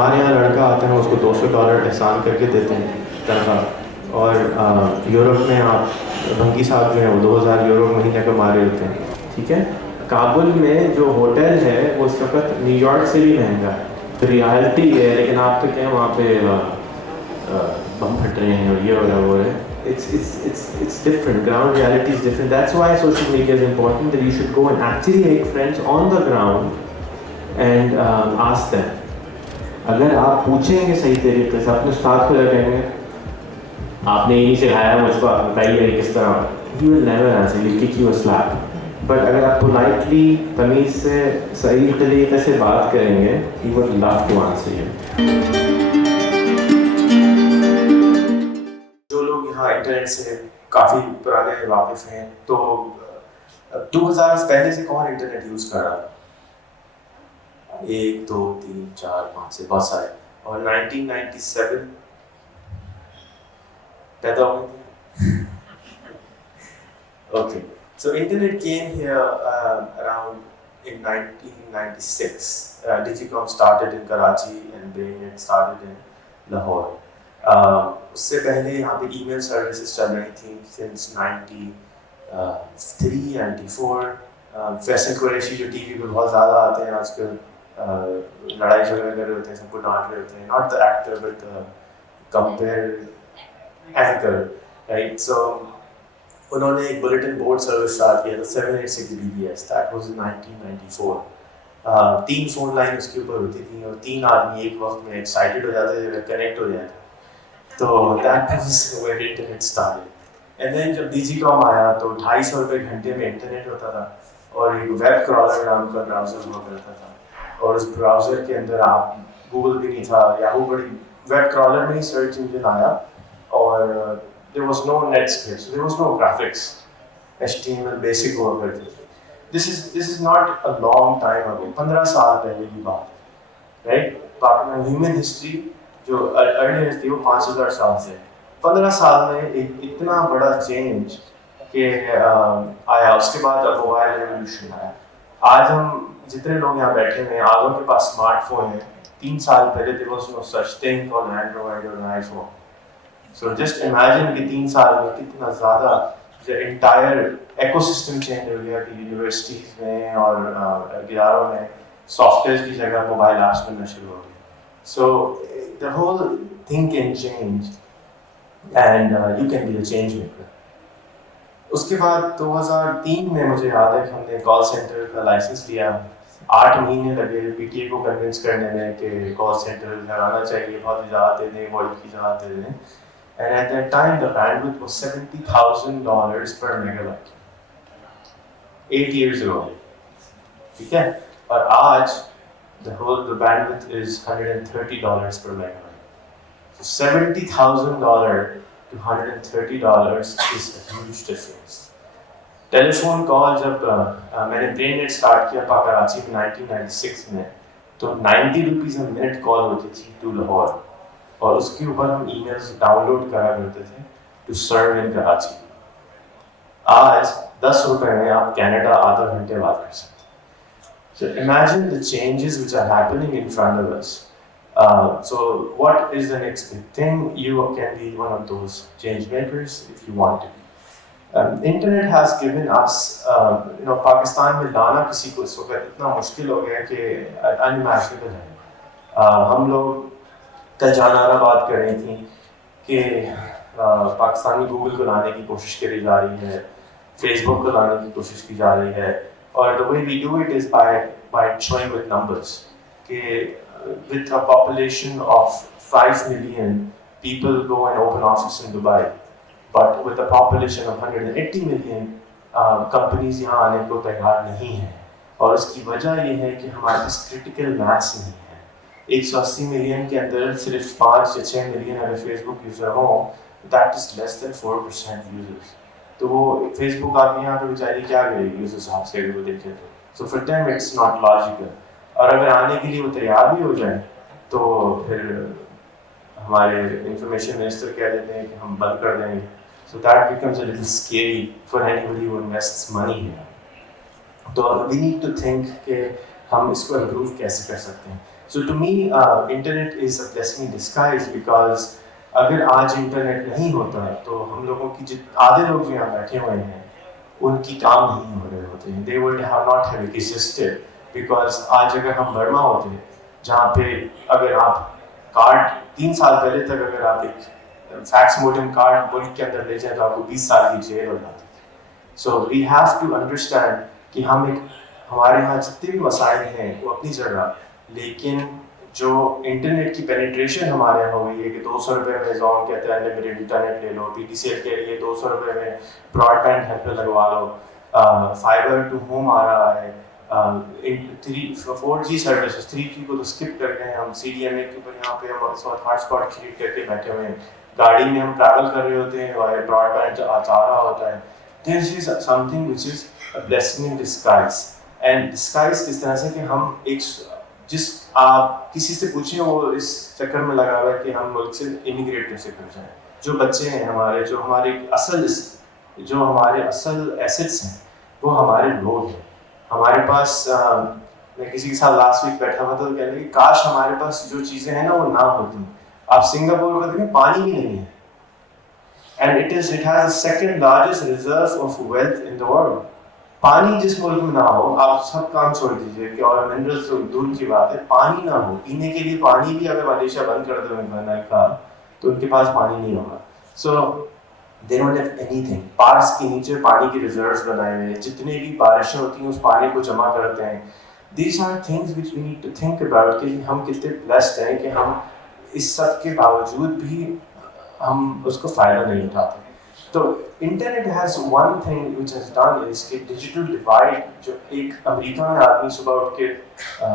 हमारे यहाँ लड़का आता है उसको $200 एहसान करके देते हैं तनख्वाह। और यूरोप में आप भंगी साहब जो हैं वो 2000 यूरो महीने कमा रहे होते हैं। ठीक है, काबुल में जो होटल है वो इस वक्त न्यूयॉर्क से भी महंगा है। तो रियलिटी है, लेकिन आप तो क्या वहाँ पे बम फट रहे हैं और ये हो रहा है वो है। It's different. Ground reality is different. That's why social media is important. That you should go and actually make friends on the ground and ask them. अगर आप पूछेंगे सही तरीके से, अपने उस्ताद को कहेंगे आपने ये नहीं सिखाया मुझको, आप बताइए किस तरह, he will never answer, he'll kick you a slap. But अगर आप पोलाइटली तमीज़ से सही तरीके से बात करेंगे, he would love to answer you. जो लोग यहाँ इंटरनेट से काफ़ी पुराने वाकिफ़ हैं, तो 2000 से पहले से कौन इंटरनेट यूज़ कर रहा था? 1 2 3 4 5 से बहुत सारे। और 1997 पैदा हो गए। Okay, so internet came here around in 1996. Digicom started in Karachi and BrainNet started in Lahore. उससे पहले यहाँ पे ईमेल सर्विसेज चल रही थी since 93 94। फैसल कुरैशी जो टीवी पे बहुत ज़्यादा आते हैं आजकल, लड़ाई झगड़े कर रहे होते हैं, सबको डांट रहे होते हैं, not the actor but compere anchor, right. So उन्होंने एक बुलेटिन बोर्ड सर्विस स्टार्ट किया था 786 BBS, that was in 1994। 3 phone line उसके ऊपर होती थी और 3 आदमी एक वक्त में एक्साइटेड हो जाते थे, कनेक्ट हो जाते। तो that was where internet started. And then जब डिजिकॉम आया तो 250 रुपये घंटे में इंटरनेट होता था और एक वेब क्रॉलर नाम का ब्राउज़र हुआ करता था, और उस ब्राउज़र के अंदर आप गूगल भी नहीं था, याहू बड़ी वेब क्रॉलर में ही सर्च इंजन आया, और there was no Netscape, so there was no graphics, HTML basic हुआ करते थे। This is not a long time ago, 15 साल पहले की बात है, राइट। पाकिस्तान ह्यूमन हिस्ट्री जो अर्ली थी वो 5000 साल से, 15 साल में एक इतना बड़ा चेंज के आया। उसके बाद अब मोबाइल रेवोल्यूशन आया। आज हम जितने लोग यहाँ बैठे हैं आलों के पास स्मार्टफोन है, 3 साल पहले there was no such thing called Android or an iPhone. So just imagine कि 3 साल में कितना ज़्यादा entire ecosystem change हो गया कि यूनिवर्सिटीज़ में और इदारों में सॉफ्टवेयर की जगह मोबाइल ऐप्स बनना शुरू हो गए। So the whole thing can change and you can be a change maker. उसके बाद 2003 में मुझे याद है कि हमने कॉल सेंटर का लाइसेंस लिया। 8 महीने लगे पीटीए को कन्विंस करने में कि कॉल सेंटर लगाना चाहिए, बहुत इजाज़त दे दें, वॉइस की इजाज़त दे दें। And at that time the bandwidth was $70,000 per megabyte, 8 years ago, ठीक है। और आज the bandwidth is $130 per megabyte. So $70,000 to $130 is a huge difference. Telephone call जब मैंने BrainNet स्टार्ट किया कराची में 1996 में, तो 90 रुपीज़ a minute कॉल होती थी टू लाहौर, और उसके ऊपर हम ईमेल्स डाउनलोड करा करते थे टू सर्व इन कराची। आज 10 रुपए में आप कनाडा आधा घंटे बात कर सकते हैं। So imagine the changes which are happening in front of us. So what is the next big thing? You can be one of those change makers if you want to be. Internet has given us, Pakistan में लाना किसी को इस वक्त इतना मुश्किल हो गया कि अनइमेजिनेबल है। हम लोग कल जानारा बात कर रही थी कि पाकिस्तान में गूगल को लाने की कोशिश करी जा रही है, फेसबुक को लाने की कोशिश की जा रही है, और the way we do it is by showing with numbers कि with a population of 5 million people go and open office in Dubai, but with a population of 180 million companies यहाँ आने को तैयार नहीं हैं, और उसकी वजह ये है कि हमारे पास क्रिटिकल मास नहीं है। 180 मिलियन के अंदर सिर्फ 5 या 6 मिलियन अगर फेसबुक यूज़र हो, that is less than 4% users. तो वो फेसबुक आदमी यहाँ पे बेचारी क्या करेगी उस हिसाब से अगर वो देखे तो। So for them it's not logical, और अगर आने के लिए वो तैयार भी हो जाए तो फिर हमारे इंफॉर्मेशन मिनिस्टर कह देते हैं कि हम बंद कर देंगे। So that becomes a little scary for anybody who invests money here. तो वी नीड टू थिंक कि हम इसको इम्प्रूव कैसे कर सकते हैं। So to me, internet is a blessing in disguise because अगर आज इंटरनेट नहीं होता तो हम लोगों की आधे लोग जो यहाँ बैठे हुए हैं उनकी काम नहीं हो रहे होते हैं, they would have not have existed because आज अगर हम बर्मा होते जहाँ पे अगर आप कार्ड 3 साल पहले तक अगर आप एक फैक्स मोडेम कार्ड मुल्क के अंदर ले जाए तो आपको 20 साल की जेल हो जाती है। So we have to understand कि हम एक हमारे यहाँ जितने भी मसाइल हैं वो अपनी जगह, लेकिन जो इंटरनेट की पेनिट्रेशन हमारे यहाँ हो गई है कि 200 रुपये में जोन कहते हैं अनलिमिटेड इंटरनेट ले लो, PTCL के लिए 200 रुपये में ब्रॉडबैंड हेल्पर लगवा लो, फाइबर टू होम आ रहा है, 4G सर्विसेज 3G को तो स्किप कर गए हम, CDMA के ऊपर यहाँ पे हम इस वक्त हॉटस्पॉट क्रिएट करके बैठे हुए हैं, गाड़ी में हम ट्रैवल कर रहे होते हैं और ब्रॉडबैंड आ रहा होता है। This is something which is a blessing in disguise. And disguise इस तरह से कि हम एक जिस आप किसी से पूछें वो इस चक्कर में लगा हुआ है कि हम मुल्क से इमिग्रेट कैसे कर जाएं। जो बच्चे हैं हमारे, जो हमारे असल एसेट्स हैं वो हमारे लोग हैं। हमारे पास मैं किसी के साथ लास्ट वीक बैठा हुआ था तो कहने कि काश हमारे पास जो चीज़ें हैं ना वो ना होती। आप सिंगापुर को देखें, पानी भी नहीं है, and it has the second largest reserve of wealth in the world. पानी जिस मुल्क में ना हो, आप सब काम छोड़ दीजिए कि और मिनरल्स तो दूर की बात है, पानी ना हो, पीने के लिए पानी भी अगर मलेशिया बंद कर दे नल का तो उनके पास पानी नहीं होगा। So they don't have anything. Parks के नीचे पानी की रिजर्व्स बनाए हुए हैं, जितने भी बारिशें होती हैं उस पानी को जमा करते हैं। These are things which we need to think about कि हम कितने ब्लेस्ड हैं कि हम इस सब के बावजूद भी हम उसको फ़ायदा नहीं उठाते। तो internet has one thing which has done is कि डिजिटल डिवाइड, जो एक अमेरिका में आदमी सुबह उठ के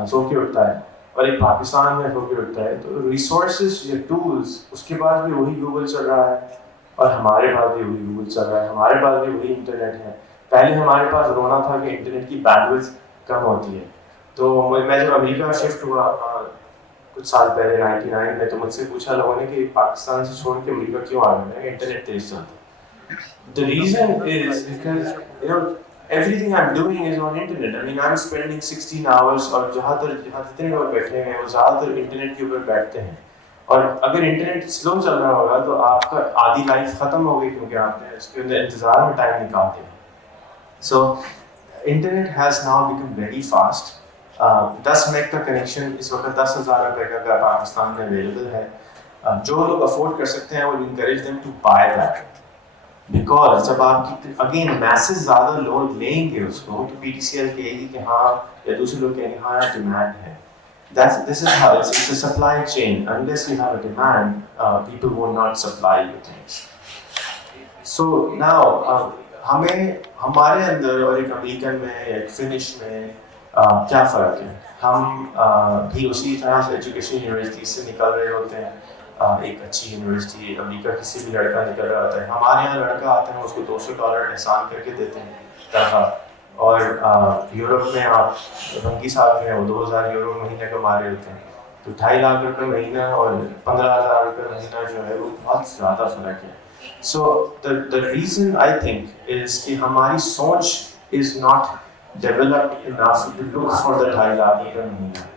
सो के उठता है और एक पाकिस्तान में सो के उठता है, तो रिसोर्सेज या टूल्स उसके पास भी वही गूगल चल रहा है और हमारे पास भी वही गूगल चल रहा है, हमारे पास भी वही इंटरनेट है। पहले हमारे पास रोना था कि इंटरनेट की बैंडविड्थ कम होती है। तो मैं जब अमेरिका शिफ्ट हुआ कुछ साल पहले 99 में, तो मुझसे पूछा लोगों ने कि पाकिस्तान से छोड़ के अमेरिका क्यों आ गए, इंटरनेट तेज चलता है। The reason is because everything I'm doing is on internet. I mean I'm spending 16 hours और जहाँ जितने लोग बैठे हैं वो ज़्यादातर इंटरनेट के ऊपर बैठते हैं, और अगर इंटरनेट स्लो चल रहा होगा तो आपका आधी लाइफ ख़त्म हो गई क्योंकि आपने इसके अंदर इंतज़ार में टाइम निकाल दिया। So internet has now become very fast. 10 meg का कनेक्शन इस वक्त 10,000 रुपये का पाकिस्तान में अवेलेबल है। जो लोग अफोर्ड कर सकते हैं वो encourage them to buy that. Because जब आपकी अगेन मैसेज ज़्यादा लोग लेंगे उसको तो PTCL कहेगी कि हाँ, या दूसरे लोग कहेंगे हाँ यार डिमांड है। This is how it's a supply chain. Unless you have a demand, people will not supply you things. So now हमें हमारे अंदर और एक अमेरिकन में एक फिनिश में क्या फ़र्क है? हम भी उसी तरह से एजुकेशन यूनिवर्सिटी से निकल रहे होते हैं। एक अच्छी यूनिवर्सिटी अमेरिका किसी भी लड़का निकल रहा होता है, हमारे यहाँ लड़का आता है उसको $200 एहसान करके देते हैं तनख्वाह, और यूरोप में आप रंगी साहब हैं वो 2,000 यूरो महीने कमा रहे होते हैं, तो 2.5 लाख रुपये महीना और 15,000 रुपये महीना जो है वो बहुत ज़्यादा फ़र्क है। So the reason I think is कि हमारी सोच is not developed enough to look for the 2.5 lakh रुपये महीना।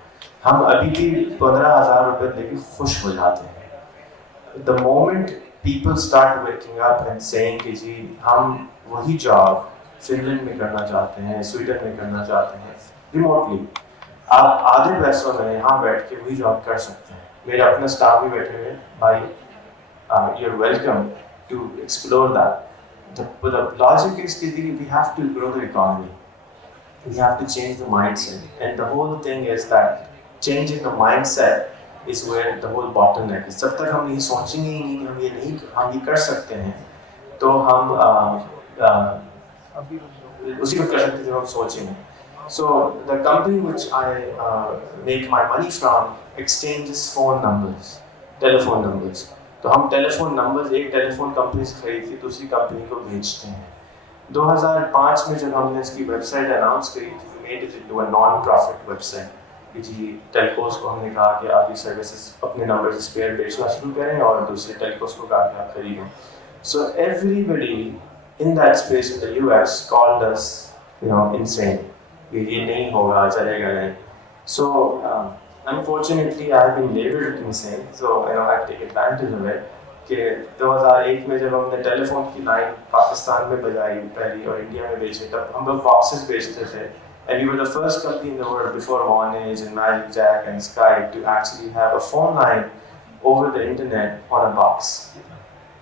हम अभी भी 15,000 रुपये लेके खुश हो जाते हैं। The moment people start waking up and saying कि जी हम वही जॉब फिनलैंड में करना चाहते हैं, स्वीडन में करना चाहते हैं रिमोटली, आप आधे पैसों में यहाँ बैठ के वही जॉब कर सकते हैं। मेरे अपने स्टाफ भी बैठे हुए भाई, you're welcome to explore that. The logic is कि we have to grow the economy, we have to change the mindset, and the whole thing is that changing the mindset is where the whole bottleneck is. जब तक हम ये सोचेंगे ही नहीं कि हम ये कर सकते हैं, तो हम उसी को कर सकते हैं जो हम सोचेंगे। So the company which I make my money from exchanges phone numbers, telephone numbers. तो हम टेलीफोन नंबर्स एक टेलीफोन कंपनी से खरीद के दूसरी कंपनी को बेचते हैं। 2005 में जब हमने इसकी वेबसाइट अनाउंस करी थी, we made it into a non-profit website। जी टेलीकोस को हमने कहा कि आप ये सर्विसेज अपने नंबर से स्पेयर बेचना शुरू करें और दूसरे टेलीकोस को कहा कि आप खरीदें। So everybody in that space in the US called us insane कि ये नहीं होगा, चलेगा नहीं। सो Unfortunately, I've been labeled insane, so I take advantage of it. कि 2001 में जब हमने टेलीफोन की लाइन पाकिस्तान में बजाई पहली और इंडिया में बेची, तब हम लोग बॉक्सेस बेचते थे, and we were the first company in the world before Vonage and Magic Jack and Sky to actually have a phone line over the internet on a box.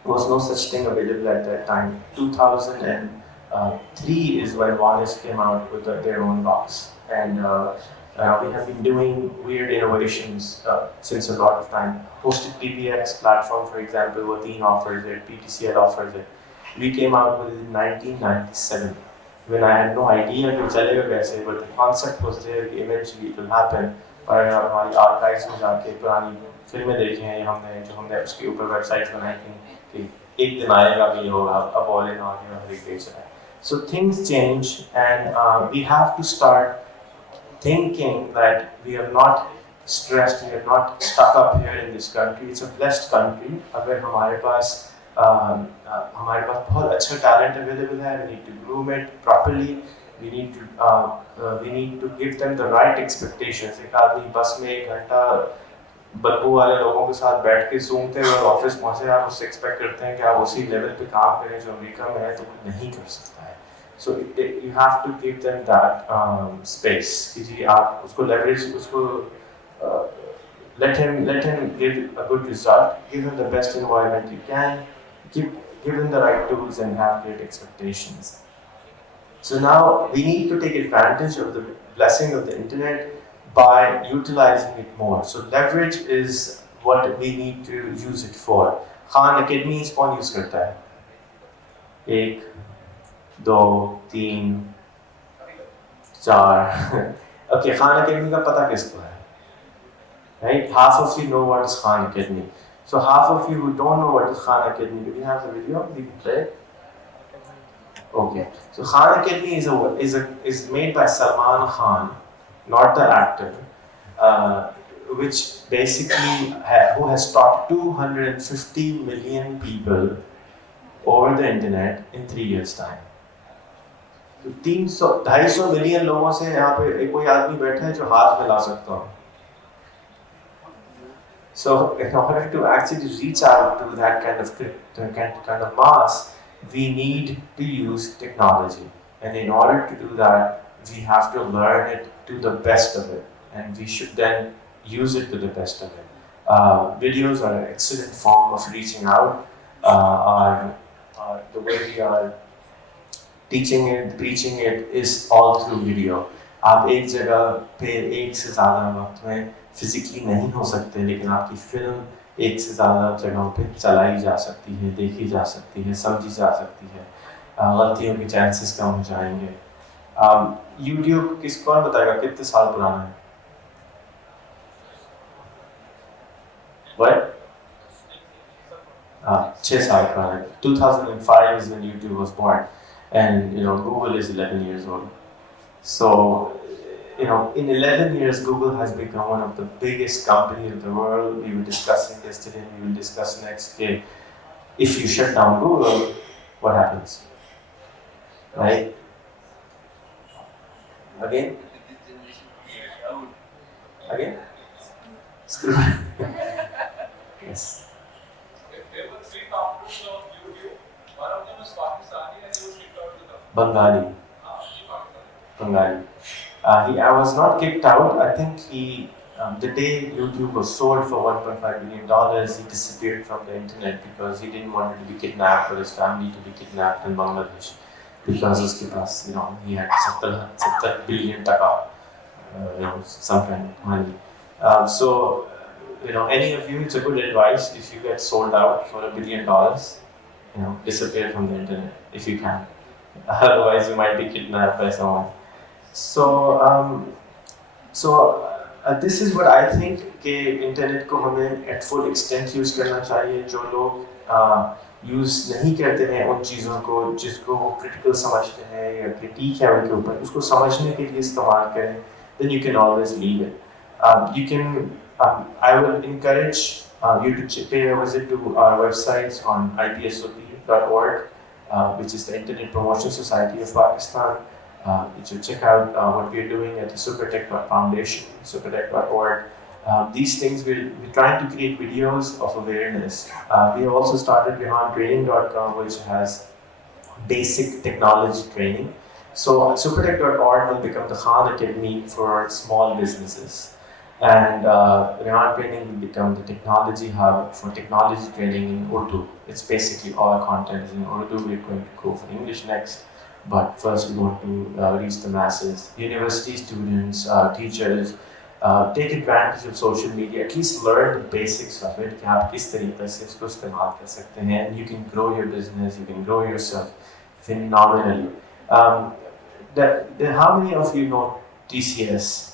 There was no such thing available at that time. 2003 is when Vonage came out with their own box, and we have been doing weird innovations since a lot of time. Hosted PBX platform, for example, Wateen offers it, PTCL offers it. We came out with it in 1997, when I had no idea to chalega kaise, but the concept was there. Eventually, it will happen. और हमारी archives में जाके पुरानी फिल्में देखी हैं हमने, जो हमने उसके ऊपर वेबसाइट बनाई थी कि एक दिन आएगा भी होगा, अब ऑल इन ऑल हर एक देश है. So things change, and we have to start thinking that we are not stressed, we are not stuck up here in this country. It's a blessed country. अगर हमारे पास बहुत अच्छा talent available है, we need to groom it properly. We need to give them the right expectations. एक आदमी बस में 1 घंटा बदबू वाले लोगों के साथ बैठ के सूंघते हुए ऑफिस पहुंचे, आप उससे एक्सपेक्ट करते हैं कि आप उसी लेवल पे काम करें जो अमेरिका में है, तो वो नहीं कर सकता है. So you have to give them that space. कि जी आप उसको leverage, उसको let him give a good result, give him the best environment you can, give him the right tools and have great expectations. So now we need to take advantage of the blessing of the internet by utilizing it more. So leverage is what we need to use it for. Khan Academy कौन use करता है? 1, 2, 3, 4. Okay, Khan Academy का पता किसको है? Right? Half of you know what is Khan Academy. So half of you who don't know what is Khan Academy, do we have the video? We can play it. Okay. So Khan Academy is made by Salman Khan, not the actor, which basically who has taught 250 million people over the internet in 3 years' time. तो 250 million लोगों से यहाँ पे कोई आदमी बैठा है जो हाथ मिला सकता हो. So in order to actually reach out to that kind of mass, we need to use technology, and in order to do that, we have to learn it to the best of it, and we should then use it to the best of it. Videos are an excellent form of reaching out. The way we are teaching it, preaching it is all through video. आप एक जगह पे एक से ज़्यादा वक्त में physically नहीं हो सकते, लेकिन आपकी फिल्म एक से ज़्यादा जगहों पे चलाई जा सकती है, देखी जा सकती है, समझी जा सकती है. गलतियों के चांसेस कम हो जाएंगे. YouTube कौन बताएगा कितने साल पुराना है? What? 6 साल पुराना है. 2005 is when YouTube was born, and Google is 11 years old. So in 11 years, Google has become one of the biggest companies in the world. We were discussing yesterday, we will discuss next. If you shut down Google, what happens? Right? Again? Screw. Yes. There were 3 founders of YouTube. One of them was Pakistani and he was kicked out of the company. Bengali. I was not kicked out. I think the day YouTube was sold for $1.5 billion, he disappeared from the internet because he didn't want to be kidnapped or his family to be kidnapped in Bangladesh, because उसके पास he had 70 billion taka, some kind of money. So any of you, it's a good advice, if you get sold out for $1 billion, disappear from the internet if you can. Otherwise, you might be kidnapped by someone. So this is what I think कि internet को हमें at full extent use करना चाहिए. जो लोग use नहीं करते हैं उन चीज़ों को जिसको वो critical समझते हैं या critique है उनके ऊपर, उसको समझने के लिए इस्तेमाल करें. Then you can always leave it. I will encourage you to pay a visit to our websites on ipsop.org, which is the Internet Promotion Society of Pakistan. You should check out what we are doing at the Supertech Foundation, supertech.org. These things we're trying to create videos of awareness. We have also started RehanTraining.com, which has basic technology training. So Supertech.org will become the Khan Academy for small businesses. And Rehan Training will become the technology hub for technology training in Urdu. It's basically all content is in Urdu. We're going to go for English next, but first we want to reach the masses. University students, teachers, take advantage of social media. At least learn the basics of it. कि आप किस तरीके से इसको इस्तेमाल कर सकते हैं. You can grow your business. You can grow yourself phenomenally. How many of you know TCS?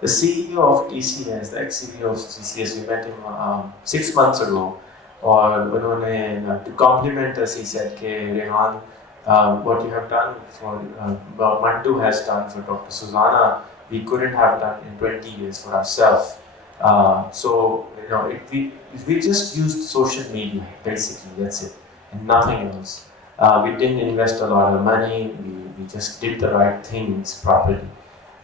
The CEO of TCS, the ex-CEO of TCS, we met him 6 months ago. और उन्होंने to compliment us, he said कि Rehan, what you have done for what Mantu has done for Dr. Susanna, we couldn't have done in 20 years for ourselves. So we just used social media basically. That's it, and nothing else. We didn't invest a lot of money. We just did the right things properly.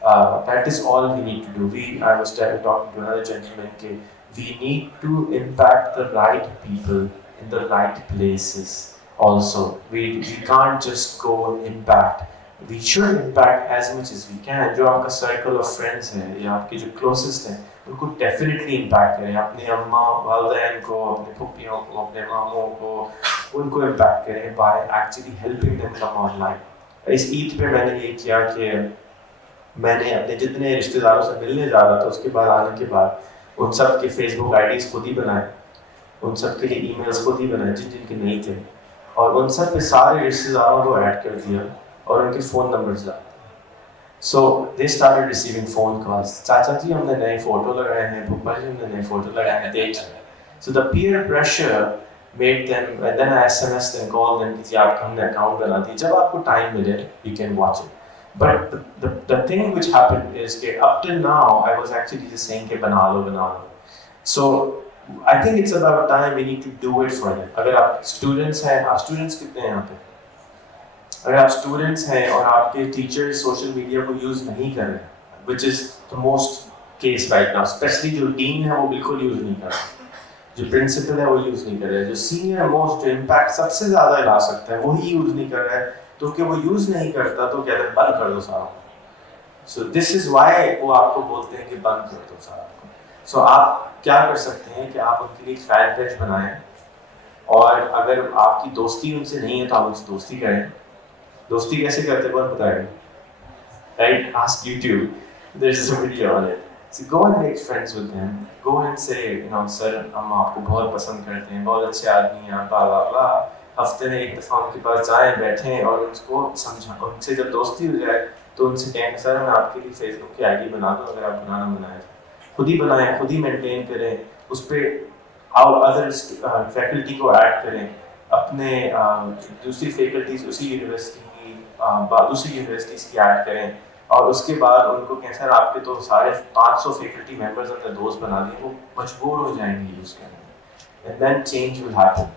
That is all we need to do. I was talking to another gentleman that we need to impact the right people in the right places also. We can't just go impact. We should impact as much as we can. जो आपका circle of friends है या आपके जो closest हैं उनको definitely impact करें. अपने अम्मा वालिदैन को, अपने फूफियों को, अपने मामों को उनको impact करें by actually helping them come online. इस ईद पे मैंने ये किया कि मैंने अपने जितने रिश्तेदारों से मिलने जा रहा था उसके बाद आने के बाद उन सब के फेसबुक आईडीज खुद ही बनाए, उन सब के लिए ईमेल्स खुद ही बनाए जिनके नहीं थे, और उन सब पे सारे रिश्तेदारों को ऐड कर दिया और उनके फ़ोन नंबर्स डाल दिए. So they started receiving phone calls. चाचा जी हमने नए फ़ोटो लगाए हैं, फूफा जी हमने नए फ़ोटो लगाए हैं, देख लें. So the peer pressure made them, and then I SMS them, call them कि आप हमने अकाउंट बना दी. जब आपको टाइम मिले you can watch it. But the thing which happened is that up till now I was actually just saying कि बना लो. So I think it's about time we need to do it for them. अगर आप students हैं, आप students कितने हैं यहाँ पे? अगर आप students हैं और आपके teachers social media को use नहीं कर रहे, which is the most case right now, especially जो dean है वो बिल्कुल use नहीं कर रहा, जो principal है वो use नहीं कर रहा, जो senior most जो impact सबसे ज़्यादा ला सकता है वही use नहीं कर रहा है, तो कि वो यूज़ नहीं करता तो कहते हैं बंद कर दो सारा. सो दिस इज़ वाई वो आपको बोलते हैं कि बंद कर दो सारा. सो आप क्या कर सकते हैं कि आप उनके लिए फैन पेज बनाएं, और अगर आपकी दोस्ती उनसे नहीं है तो आप उनसे दोस्ती करें. दोस्ती कैसे करते हैं कौन बताएगा? Right, ask YouTube, there is a video on it. So go and make friends with them. Go and say, sir, हम आपको बहुत पसंद करते हैं, बहुत अच्छे आदमी हैं, blah blah blah. हफ्ते में एक दफ़ा उनके पास जाएं, बैठें और उनको समझाएं. उनसे जब दोस्ती हो जाए तो उनसे कहें सर मैं आपके लिए फेसबुक की आईडी बना दूँ, अगर आप बनाना बनाएं, खुद ही बनाएं, खुद ही मेंटेन करें, उस पर अदर फैकल्टी को ऐड करें, अपने दूसरी फैकल्टीज उसी यूनिवर्सिटी की दूसरी यूनिवर्सिटीज़ की ऐड करें, और उसके बाद उनको कहें सर आपके तो सारे 500 फैकल्टी मेंबर्स अपने दोस्त बना दिए, वो मजबूर हो जाएंगे यूज़ करने में. And then change will happen.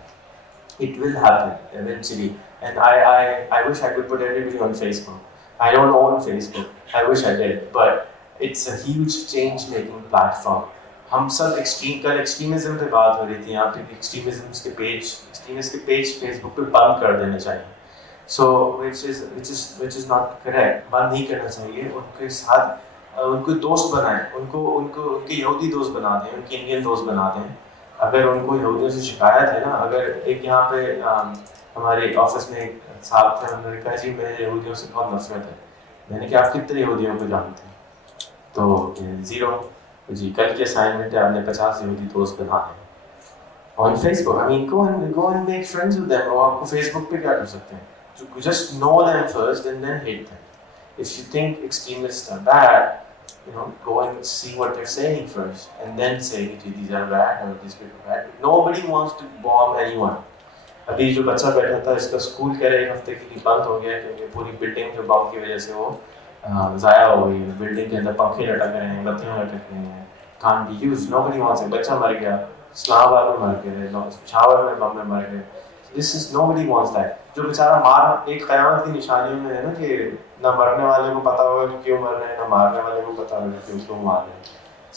It will happen eventually, and I wish I could put everybody on Facebook. I don't own Facebook. I wish I did, but it's a huge change-making platform. हम सब extremism पे बात हो रही थी यहाँ पे, extremist के पेज Facebook पे बंद कर देने चाहिए. So which is not correct. बंद नहीं करना चाहिए. उनके साथ उनको दोस्त बनाएं, उनके यहूदी दोस्त बना दें, उनके इंडियन दोस्त बना दें. अगर उनको यहूदियों से शिकायत है ना, अगर एक यहाँ पे हमारे ऑफिस में एक साहब थे, उन्होंने कहा जी मेरे यहूदियों से बहुत नफरत है. मैंने कहा आप कितने यहूदियों को जानते हैं? तो 0. जी कल की असाइनमेंट है, आपने 50 यहूदी दोस्त बनाने on Facebook. I mean go and make friends with them. और आपको फेसबुक पे क्या कर सकते हैं? Just know them first and then hate them. If you think extremists are bad, go and see what they're saying first, and then say these are bad or these people are bad. Nobody wants to bomb anyone. अभी जो बच्चा बैठा था इसका school कह रहे 1 हफ्ते के लिए बंद हो गया क्योंकि पूरी बिल्डिंग जो बम की वजह से वो ज़ाया हो गई. बिल्डिंग के अंदर पंखे लटक रहे हैं, बत्तियाँ लटक रही हैं, can't be used. Nobody wants it. बच्चा मर गया, इस्लामाबाद में मर गए, पेशावर में बम में मर गए. This is nobody wants that. जो बेचारा मार एक क़यामत की निशानियों में है ना कि ना मरने वाले को पता होगा कि क्यों मर रहे हैं, ना मारने वाले को पता होगा कि उसको मार रहे हैं.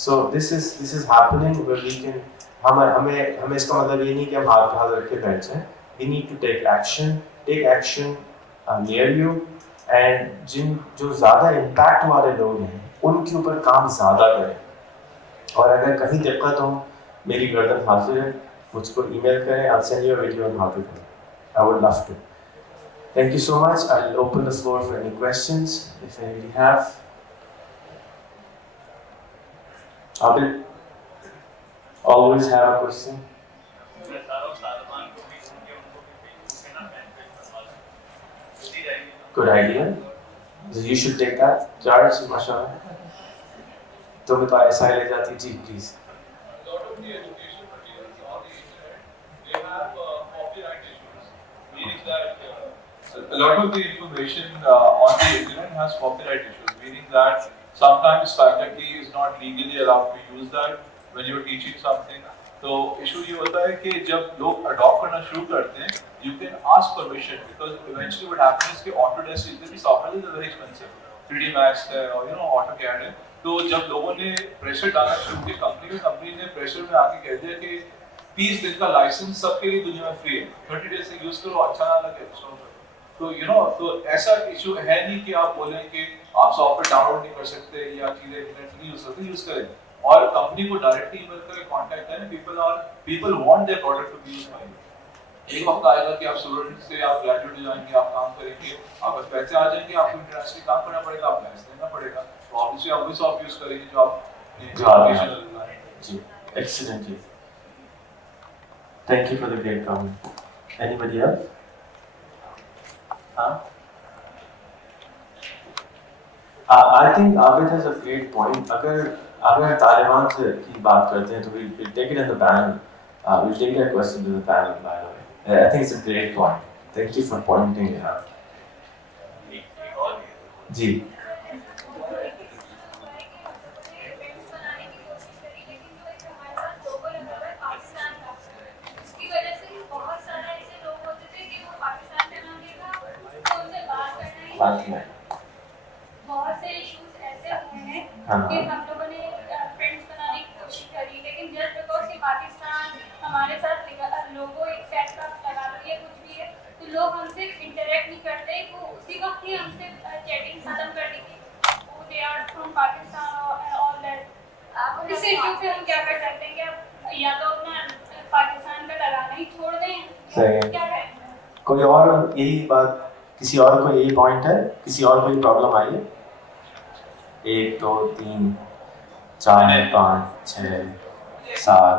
So this is happening where we can हमें इसका मतलब ये नहीं कि हम हाथ पे हाथ रख के बैठ जाएं. We need to take action near you, and जो ज़्यादा इम्पैक्ट वाले लोग हैं उनके ऊपर काम ज़्यादा करें. और अगर कहीं दिक्कत हो, मेरी गर्दन हाजिर है, मुझको ईमेल करें. I'll send you a video on how to do it. I would love to. Thank you so much. I'll open the floor for any questions if anybody have. Abel, always have a question. Good idea. So you should take that. George, mashallah. तुम्हें तो ऐसा ही ले जाती जी, please. A lot of the education materials on the internet, they have copyright issues, meaning that a lot of the information on the internet has copyright issues, meaning that sometimes faculty is not legally allowed to use that when you're teaching something. तो issue ये होता है कि जब लोग adopt करना शुरू करते हैं, you can ask permission because eventually what happens is कि Autodesk is the software is very expensive, 3D Max है और AutoCAD है. तो जब लोगों ने प्रेशर डालना शुरू किया कंपनी ने प्रेशर में आके कह दिया कि 30 दिन का लाइसेंस सबके लिए दुनिया में फ्री है, 30 डेज से यूज करो, अच्छा ना लगे तो तो ऐसा इशू है नहीं कि आप बोलें कि आप सॉफ्टवेयर डाउनलोड नहीं कर सकते या चीजें इंटरनेट नहीं यूज करते, यूज करें. और कंपनी को डायरेक्टली ईमेल करके कांटेक्ट करें. People want their product to be used by you. एक वक्त आएगा कि आप स्टूडेंट से आप ग्रेजुएट हो जाएंगे, आप काम करेंगे, आप बस पैसे आ जाएंगे, आपको इंटरनेशनली काम करना पड़ेगा, आप लाइसेंस लेना पड़ेगा. तो ऑब्वियसली आप वही सॉफ्टवेयर यूज करेंगे जो आप जी. Excellent. Thank you for the great comment. Anybody else? I think Abid has a great point. अगर तालिबान से की बात करते हैं तो we'll take it in the panel. We'll take that question to the panel, by the way. I think it's a great point. Thank you for pointing it out. जी. बहुत से issues ऐसे हुए हैं कि हम लोगों ने फ्रेंड्स बनाने की कोशिश करी, लेकिन जस्ट बिकॉज कि पाकिस्तान हमारे साथ लोगो एक सेट का लगा रही है कुछ भी है, तो लोग हमसे इंटरेक्ट नहीं करते. वो उसी वक्त ही हमसे चैटिंग खत्म कर दी थी. वो दे आर फ्रॉम पाकिस्तान और ऑल दैट. इस इशू पे हम क्या कर सकते हैं कि या तो अपना पाकिस्तान का लगाना ही छोड़ दें, क्या करें. कोई और यही बात, किसी और को यही पॉइंट है, किसी और कोई प्रॉब्लम आई है? 1 2 3 4 5 6 7.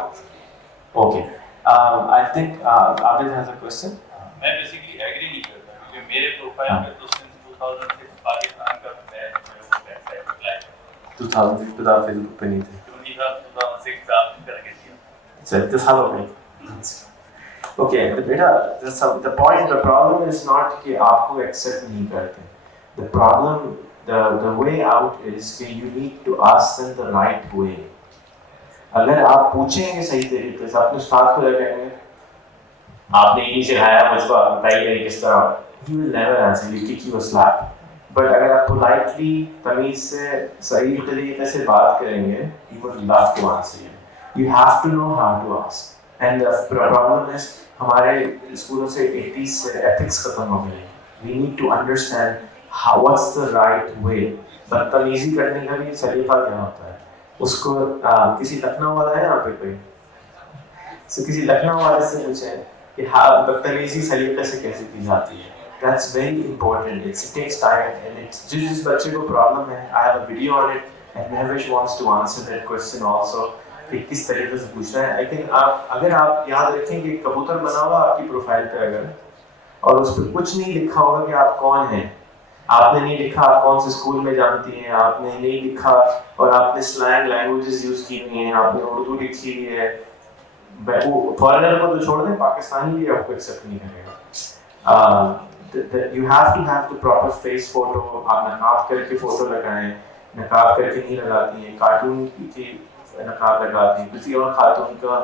Okay. I think Abid has a question. मैं बेसिकली एग्री नहीं करता क्योंकि मेरे प्रोफाइल में तो सिंस 2006 पाकिस्तान का मैं वो वेबसाइट अप्लाई 2006 पे आप फेसबुक पे नहीं थे? 2006 आप करके दिया. इतने साल हो गए. Okay, बेटा, the problem is not कि आपको accept नहीं करते. The problem, the way out is कि you need to ask them the right way. अगर आप पूछेंगे सही तरीके से, अपने उस्ताद को कहेंगे आपने ये नहीं सिखाया मुझको, आप बताइए किस तरह, he will never answer, he'll kick you a slap. But अगर आप politely, तमीज से, सही तरीके से बात करेंगे, he would love to answer you. You have to know how to ask. And the problem is हमारे स्कूलों से 80s से ethics खत्म हो गए. We need to understand what's the right way. बदतमीजी करने का भी सलीका क्या होता है? उसको किसी लखनऊ वाला है यहाँ पे कोई? किसी लखनऊ वाले से पूछे कि हाँ बदतमीजी सलीके से कैसे की जाती है? That's very important. It takes time and it's जिस बच्चे को प्रॉब्लम है, I have a video on it and Mehwish wants to answer that question also. कि किस तरीके से पूछना है. आई थिंक अगर आप याद रखें कि कबूतर बना हुआ आपकी प्रोफाइल पे अगर, और उस पर कुछ नहीं लिखा होगा कि आप कौन हैं, आपने नहीं लिखा आप कौन से स्कूल में जानती हैं, आपने नहीं लिखा और आपने स्लैंग लैंग्वेजेस यूज की हुई हैं, आपने उर्दू लिखी हुई है, वो फॉरेनर को तो छोड़ दें, पाकिस्तानी भी आपको एक्सेप्ट नहीं करेगा. You have to have the proper face photo. आप नकाब करके फोटो लगाएं, नकाब करके नहीं लगाती हैं, कार्टून की नकाब लगाते हैं, किसी और खातून का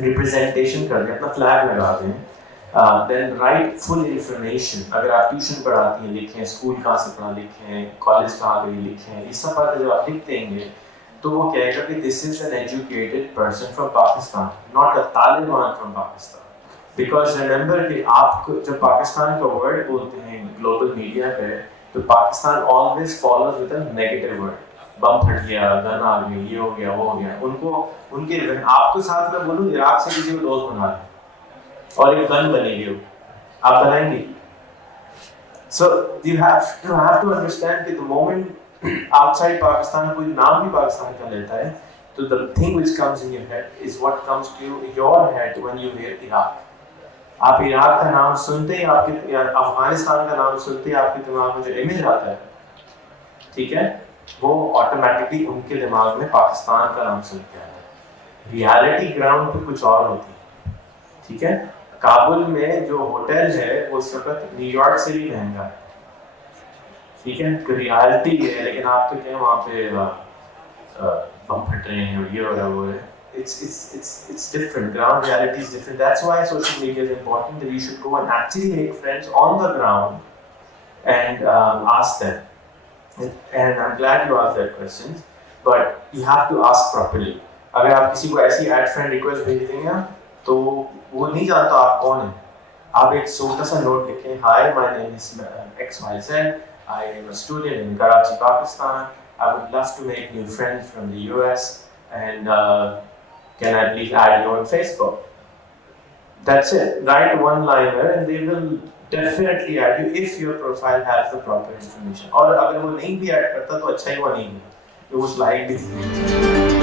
रिप्रेजेंटेशन करते हैं, अपना फ्लैग लगाते हैं. Then write full information. अगर आप ट्यूशन पढ़ाती हैं लिखें, स्कूल कहाँ से पढ़ा लिखें, कॉलेज कहाँ गई लिखें, इस सब बातें जब आप लिख देंगे तो वो कहेगा कि this is an educated person from Pakistan, not a Taliban from Pakistan. Because remember कि आप जब पाकिस्तान का वर्ड बोलते हैं ग्लोबल मीडिया पे तो Pakistan always follows with a negative word. बम फट गया, गन आ गई, ये हो गया, वो हो गया. उनके आपको साथ में बोलूँ इराक से किसी को दोस्त बना लें और एक गन बनेगी हो, आप बनाएंगे. So you have to understand that the moment outside Pakistan कोई नाम भी पाकिस्तान का लेता है तो the thing which comes in your head is what comes to your head when you hear Iraq. आप इराक का नाम सुनते ही आपके या अफगानिस्तान का नाम सुनते ही आपके दिमाग में जो इमेज आता है, ठीक है, वो ऑटोमेटिकली उनके दिमाग में पाकिस्तान का नाम सुन के आता है. रियलिटी ग्राउंड पे कुछ और होती है, ठीक है. काबुल में जो होटल है वो इस वक्त न्यूयॉर्क से भी महंगा है, ठीक है. रियलिटी है, लेकिन आप तो क्या वहाँ पे बम फट रहे हैं और ये हो रहा है वो है. It's different. Ground reality is different. That's why social media is important. That you should go and actually make friends on the ground and ask them. And I'm glad you asked that question. But you have to ask properly. अगर आप किसी को ऐसी add friend request भेज देंगे तो वो नहीं जानता आप कौन हैं. आप एक छोटा सा नोट लिखें. Hi, my name is XYZ. I am a student in Karachi, Pakistan. I would love to make new friends from the US. And can I please add you on Facebook? That's it. Write one liner and they will definitely add you if your profile has the proper information. और अगर वो नहीं भी add करता तो अच्छा ही वो नहीं है. It was like this.